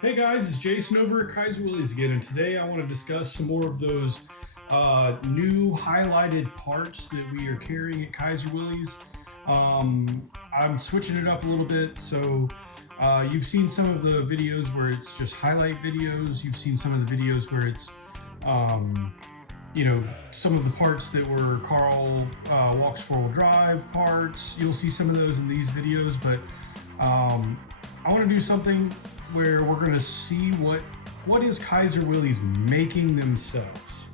Hey guys, it's Jason over at Kaiser Willys again, and today I want to discuss some more of those new highlighted parts that we are carrying at Kaiser Willys. I'm switching it up a little bit, so you've seen some of the videos where it's just highlight videos. You've seen some of the videos where it's some of the parts that were Carl walks four-wheel drive parts. You'll see some of those in these videos, but I want to do something where we're going to see what is Kaiser Willys making themselves.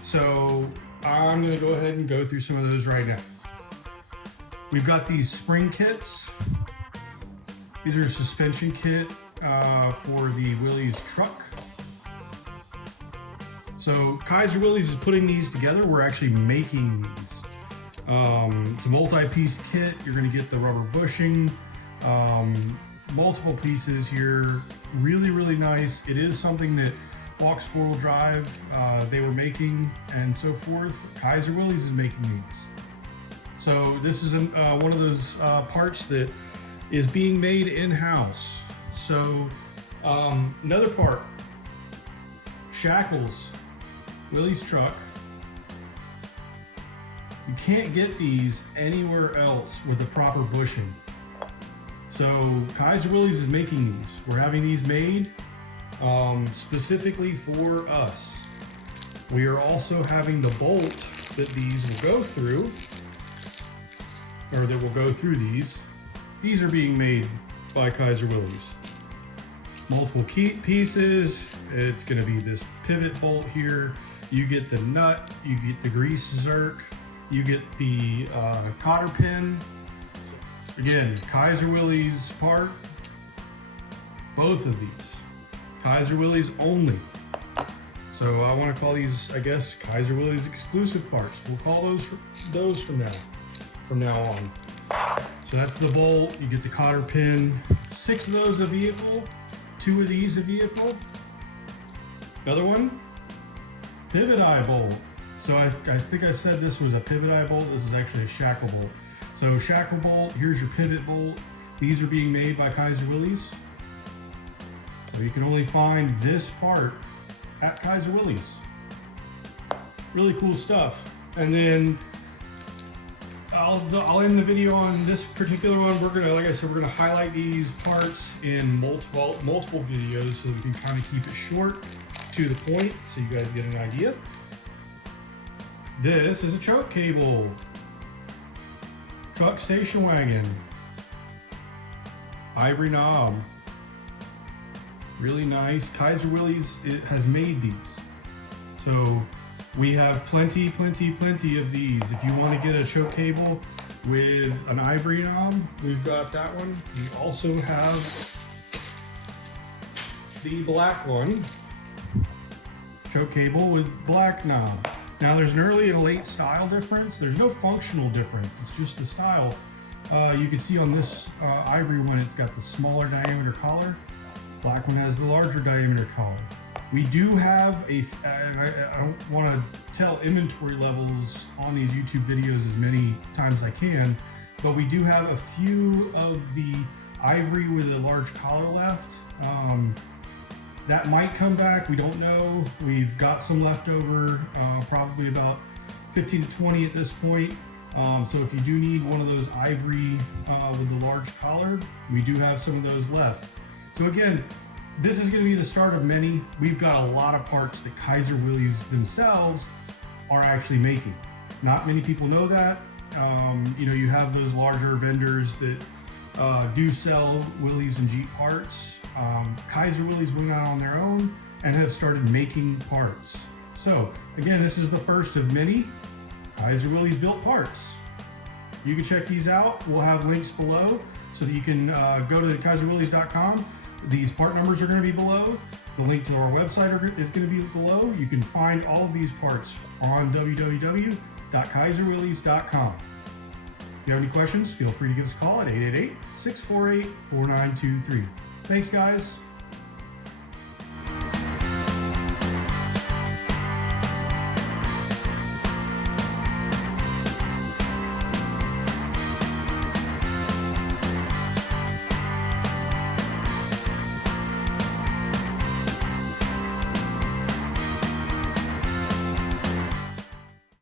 So I'm going to go ahead and go through some of those right now. We've got these spring kits. These are a suspension kit for the Willys truck. So Kaiser Willys is putting these together. We're actually making these. It's a multi-piece kit. You're going to get the rubber bushing, multiple pieces here. Really, really nice. It is something that walks four-wheel drive they were making and so forth. Kaiser Willys is making these. So this is one of those parts that is being made in-house. So another part, shackles, Willys truck. You can't get these anywhere else with the proper bushing. So Kaiser Willys is making these. We're having these made specifically for us. We are also having the bolt that these will go through, or that will go through these. These are being made by Kaiser Willys. Multiple key pieces. It's going to be this pivot bolt here. You get the nut, you get the grease zerk, you get the cotter pin. Again, Kaiser Willys part, both of these. Kaiser Willys only. So I want to call these, I guess, Kaiser Willys exclusive parts. We'll call those from now on. So that's the bolt, you get the cotter pin, 6 of those a vehicle, 2 of these a vehicle. Another one, pivot eye bolt. So I think I said this was a pivot eye bolt. This is actually a shackle bolt. So shackle bolt, here's your pivot bolt. These are being made by Kaiser Willys. So you can only find this part at Kaiser Willys. Really cool stuff. And then I'll end the video on this particular one. We're gonna, like I said, we're gonna highlight these parts in multiple videos so we can kind of keep it short to the point so you guys get an idea. This is a choke cable. Truck station wagon, ivory knob, really nice. Kaiser Willys has made these, so we have plenty of these. If you want to get a choke cable with an ivory knob, we've got that one. We also have the black one, choke cable with black knob. Now there's an early and late style difference. There's no functional difference. It's just the style. You can see on this ivory one, it's got the smaller diameter collar. Black one has the larger diameter collar. We do have and I don't want to tell inventory levels on these YouTube videos as many times as I can, but we do have a few of the ivory with a large collar left. That might come back, we don't know. We've got some left over, probably about 15 to 20 at this point. So if you do need one of those ivory with the large collar, we do have some of those left. So again, this is going to be the start of many. We've got a lot of parts that Kaiser Willys themselves are actually making. Not many people know that. You have those larger vendors that do sell Willys and Jeep parts. Kaiser Willys went out on their own and have started making parts. So again, this is the first of many Kaiser Willys built parts. You can check these out. We'll have links below so that you can go to kaiserwillys.com. These part numbers are going to be below. The link to our website is going to be below. You can find all of these parts on www.kaiserwillys.com. If you have any questions, feel free to give us a call at 888-648-4923. Thanks, guys.